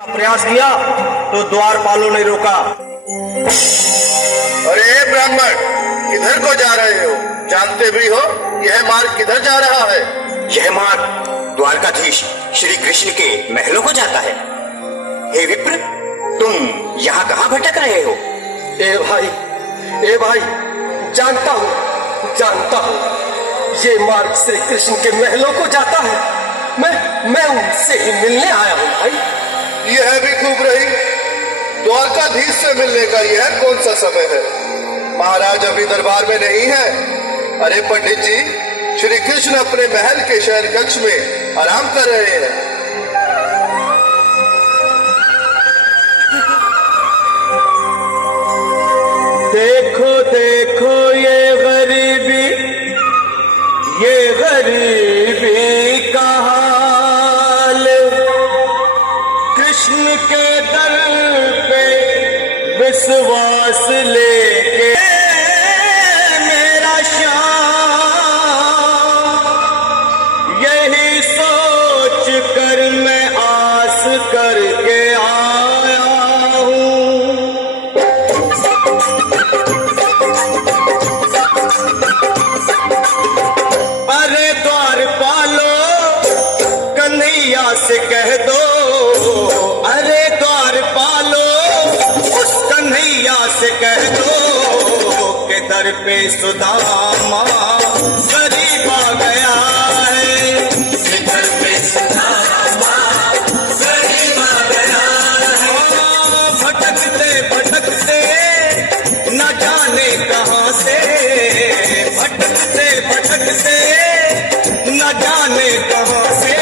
प्रयास किया तो द्वारपालों ने रोका। अरे ब्राह्मण, किधर को जा रहे हो? जानते भी हो यह मार्ग किधर जा रहा है? यह मार्ग द्वारकाधीश श्री कृष्ण के महलों को जाता है। हे विप्र, तुम यहाँ कहाँ भटक रहे हो? ए भाई, जानता हूँ ये मार्ग श्री कृष्ण के महलों को जाता है। मैं उनसे ही मिलने आया हूँ भाई। यह भी खूब रही। द्वारकाधीश से मिलने का यह कौन सा समय है? महाराज अभी दरबार में नहीं है। अरे पंडित जी, श्री कृष्ण अपने महल के शयन कक्ष में आराम कर रहे हैं। देखो देखो ये गरीबी का हाल, कृष्ण के दर पे विश्वास लेके मेरा श्याम, यही सोच कर मैं आस करके आया हूँ। अरे द्वारपालो, कन्हैया से कह दो, अरे द्वारपालो, उस कन्हैया से कह दो कि दर पे सुदामा गरीब आ गया है। दर पे सुदामा गरीब आ गया है। भटकते भटकते न जाने कहाँ से, भटकते भटकते न जाने कहाँ से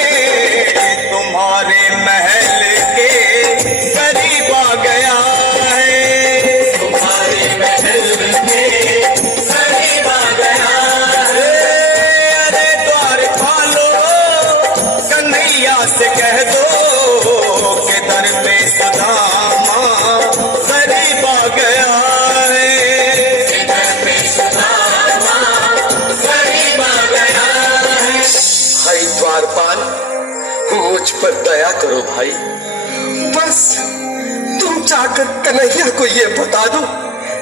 तुम्हारे महल के करीब आ गया है। तुम्हारे महल के करीब आ गया है। अरे द्वारपालो, कन्हैया से कह दो कि दर पे सुदामा गरीब आ गया है। दर पे सुदामा गरीब आ गया है। भाई द्वारपाल, मुझ पर दया करो भाई। बस तुम जाकर कन्हैया को ये बता दो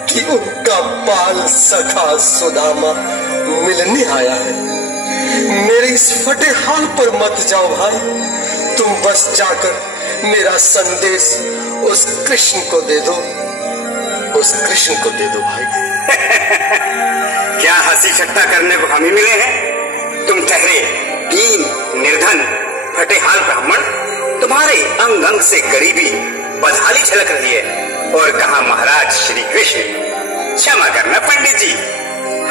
कि उनका बाल सखा सुदामा मिलने आया है। मेरे इस फटे हाल पर मत जाओ भाई। तुम बस जाकर मेरा संदेश उस कृष्ण को दे दो, उस कृष्ण को दे दो भाई। क्या हंसी ठट्टा करने को हम ही मिले हैं? तुम ठहरे दीन निर्धन फटे हाल ब्राह्मण, तुम्हारे अंग अंग से गरीबी बदहाली छलक रही है। और कहा महाराज श्री कृष्ण। क्षमा करना पंडित जी,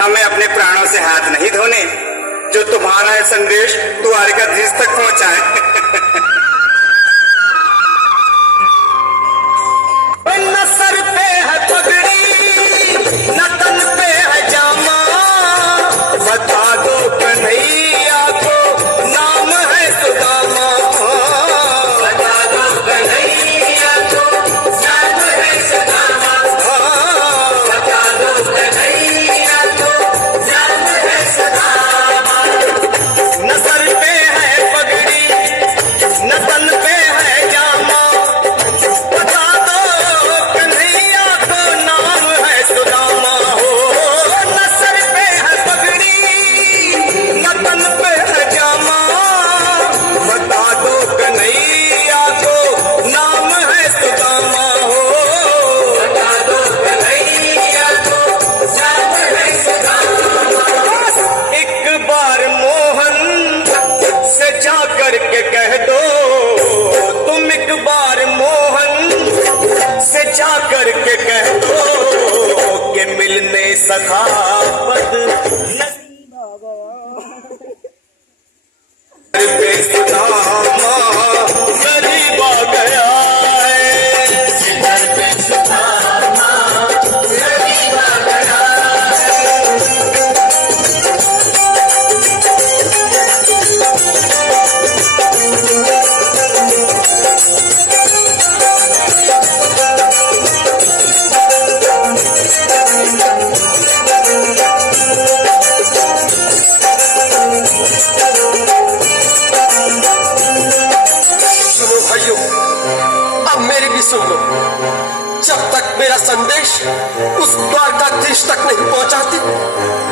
हमें अपने प्राणों से हाथ नहीं धोने जो तुम्हारा यह संदेश द्वारकाधीश तक पहुंचाए। न सर पे है पगड़ी, न तन पे है जामा, बता दो कन्हैया को नाम है सुदामा। बता दो कन्हैया को नाम है सुदामा। बता दो कन्हैया को नाम है सुदामा। न सर पे है पगड़ी, न तन पे है जामा, बता दो कन्हैया को नाम है सुदामा। हो न सर पे है पगड़ी, न तन पे है जामा, बता दो कन्हैया को नाम है सुदामा। हो बता दो कन्हैया को नाम है सुदामा। एक बार मोहन से जा करके कह दो, तुम एक बार मोहन से जा करके कह दो कि मिलने सखावत नसीब आ गया। दर पे सुदामा गरीब आ गया है। दर पे सुदामा गरीब आ गया है। भी सुन लो, जब तक मेरा संदेश उस द्वारकाधीश तक नहीं पहुंचाती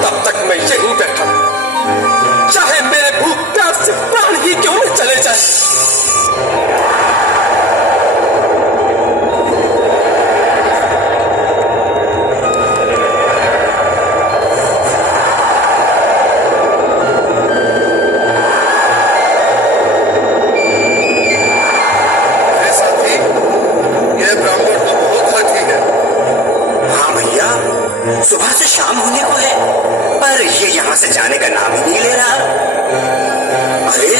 तब तक मैं यहीं बैठा हूं, चाहे मेरे भूख प्यास से प्राण ही क्यों न चले जाए। अरे साथी, यह ब्राह्मण तो बहुत हठी है। हाँ भैया, सुबह से शाम होने को है पर ये यहाँ से जाने का नाम ही नहीं ले रहा। अरे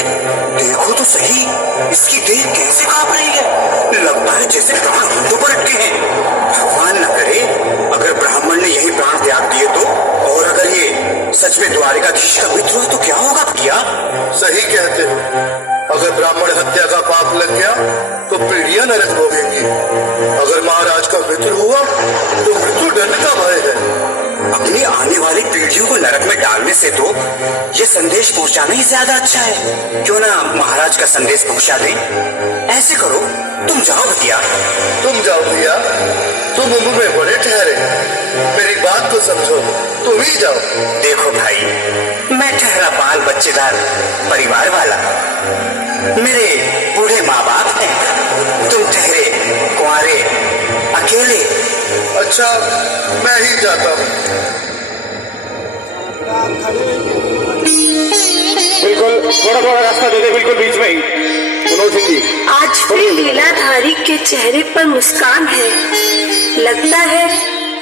देखो तो सही, इसकी देह कैसे कांप रही है, लगता है जैसे प्राण हाथों पर अटके हैं। भगवान न करे अगर ब्राह्मण ने यही प्राण त्याग दिए तो, और अगर ये सच में द्वारिकाधीश का मित्र हो तो क्या होगा भैया? सही कहते हो, अगर ब्राह्मण हत्या का पाप लग गया तो पीढ़ियां नरक भोगेंगी। अगर महाराज का मित्र हुआ तो मृत्यु दंड का भय है। अपनी आने वाली पीढ़ियों को नरक में डालने से तो ये संदेश पहुंचाना ही ज्यादा अच्छा है। क्यों ना महाराज का संदेश पहुंचा दें? ऐसे करो, तुम जाओ भैया। तुम जाओ भैया, तुम उम्र में बड़े ठहरे, मेरी बात को समझो, तुम ही जाओ। देखो भाई, मैं ठहरा बाल बच्चेदार परिवार वाला, मेरे बूढ़े माँ बाप हैं, तुम ठहरे कुंवारे अकेले। अच्छा, मैं ही जाता हूँ। बिल्कुल थोड़ा थोड़ा रास्ता दे दे, बिल्कुल बीच में ही। मनोज सिंह जी, आज फिर लीलाधारी के चेहरे पर मुस्कान है, लगता है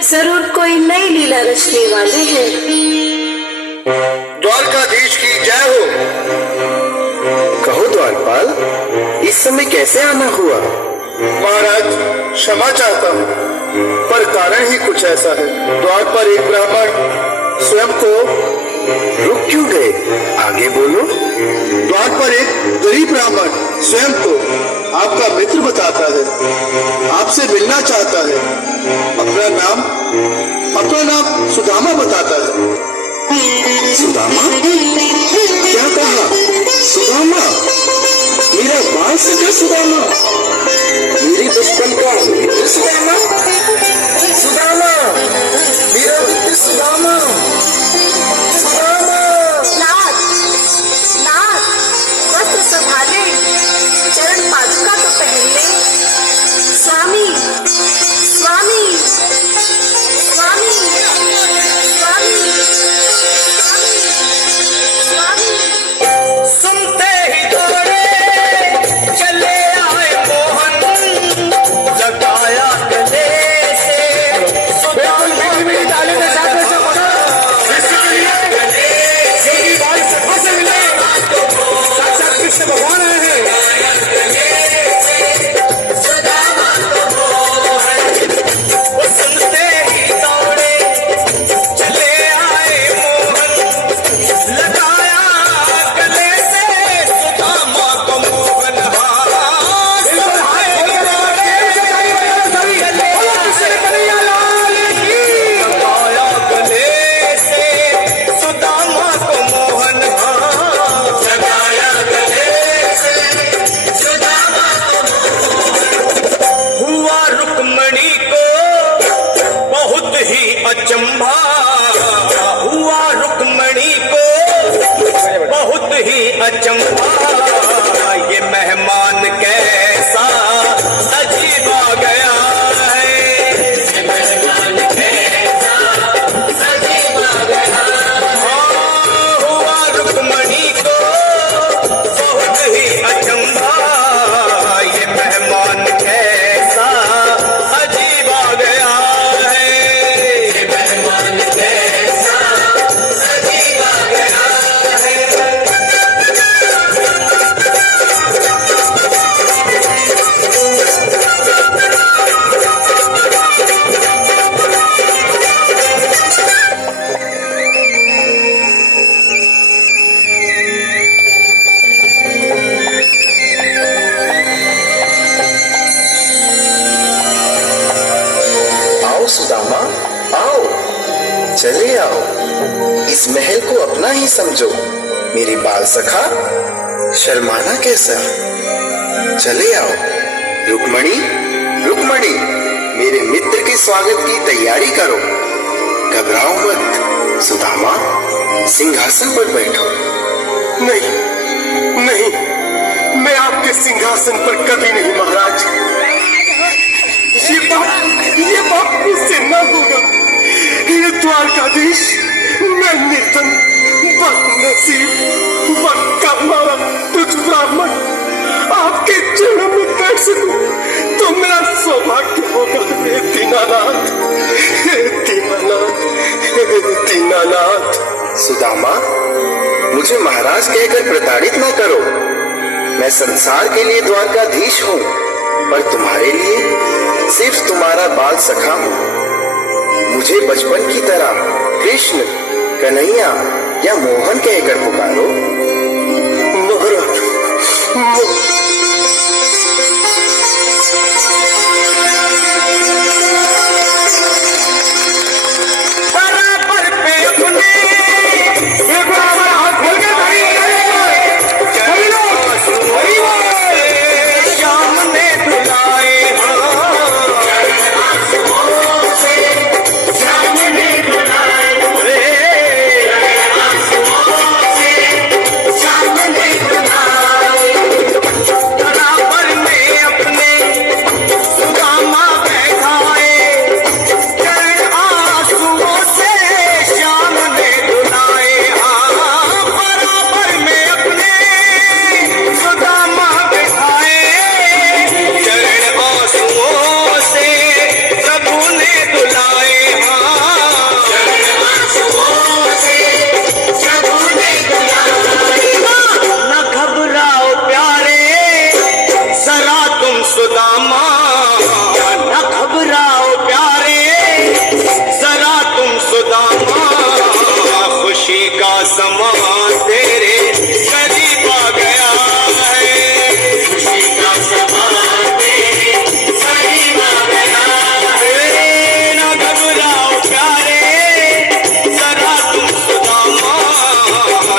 जरूर कोई नई लीला रचने वाले हैं। द्वारकाधीश की जय हो। कहो द्वारपाल, इस समय कैसे आना हुआ? महाराज, क्षमा चाहता हूँ, पर कारण ही कुछ ऐसा है। द्वार पर एक ब्राह्मण स्वयं को रुक क्यों गए? आगे बोलो। द्वार पर एक गरीब ब्राह्मण स्वयं को आपका मित्र बताता है, आपसे मिलना चाहता है। अपना नाम सुदामा बताता है। सुदामा? क्या कहा? सुदामा? मेरा बाल सखा सुदामा? मेरी बचपन का मित्र सुदामा? सुदामा, मेरा मित्र सुदामा? सुदामा! नाथ, नाथ, वस्त्र संभाले, चरण पादुका तो पहन ले। स्वामी, स्वामी, स्वामी, स्वामी, स्वामी। सुनते ही दौड़े चले आए मोहन, लगाया गले से कृष्ण भगवान आए हैं। सुनते ही दौड़े चले आए मोहन, लगाया गले से सुदामा को मोहन। लगाया गले से सुदामा को मोहन, लगाया गले से सुदामा को। हुआ रुक्मणी को बहुत ही अचंभा, हुआ रुक्मणी को बहुत ही अचंभा, ये मेहमान कैसा अजीब आ गया है, ये मेहमान कैसा अजीब आ गया है। हुआ रुक्मणी को बहुत ही अचंभा, ये मेहमान कैसा अजीब आ गया है, ये मेहमान कैसा अजीब आ गया है। आओ सुदामा, आओ, चले आओ, इस महल को अपना ही समझो। मेरी बाल सखा, शर्माना कैसा? चले आओ। रुक्मणी, रुक्मणी, मेरे मित्र के स्वागत की तैयारी करो। घबराओ मत। सुदामा, सिंहासन पर बैठो। नहीं नहीं, मैं आपके सिंहासन पर कभी नहीं महाराज। ये बात मुझसे न होगा। ये द्वारकाधीश, मैं निर्धन, बदनसीब, बक्का मारा तुझ ब्राह्मण आपके चरणों में बैठ सकूं तो मेरा सौभाग्य होगा। हे दीनानाथ, हे दीनानाथ, हे दीनानाथ। सुदामा, मुझे महाराज कहकर प्रताड़ित न करो। मैं संसार के लिए द्वारकाधीश हूँ, पर तुम्हारे लिए सिर्फ तुम्हारा बाल सखा हूँ। मुझे बचपन की तरह कृष्ण, कन्हैया या मोहन कहकर पुकारो। बराबर पे अपने श्याम ने दुलाए बराबर में अपने सुदामा बैठाए, चरण आंसुओं से श्याम ने धुलाए। बराबर में अपने सुदामा बैठाए, चरण आंसुओं से प्रभु ने धुलाए। न घबराओ प्यारे जरा तुम सुदामा, न घबराओ प्यारे जरा तुम सुदामा। खुशी का समा तेरे करीब आ गया है, खुशी का समा तेरे करीब आ गया है। न घबराओ प्यारे जरा तुम सुदामा,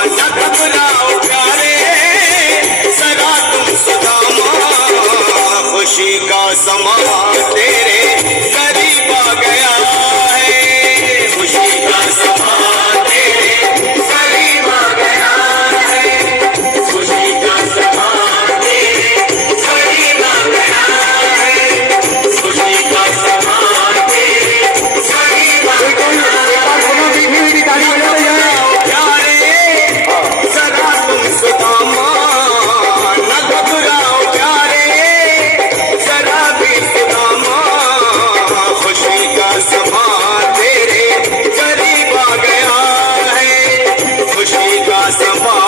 न घबराओ प्यारे जरा तुम सुदामा। खुशी का समा तेरे करीब आ गया है, खुशी का समा तेरे करीब आ गया है, खुशी का समा तेरे करीब आ गया है, खुशी का समा तेरे करीब आ गया है। प्यारे जरा तुम सुदामा, न घबराओ प्यारे जरा भी सुदामा। खुशी का समा तेरे करीब आ गया है, खुशी का समा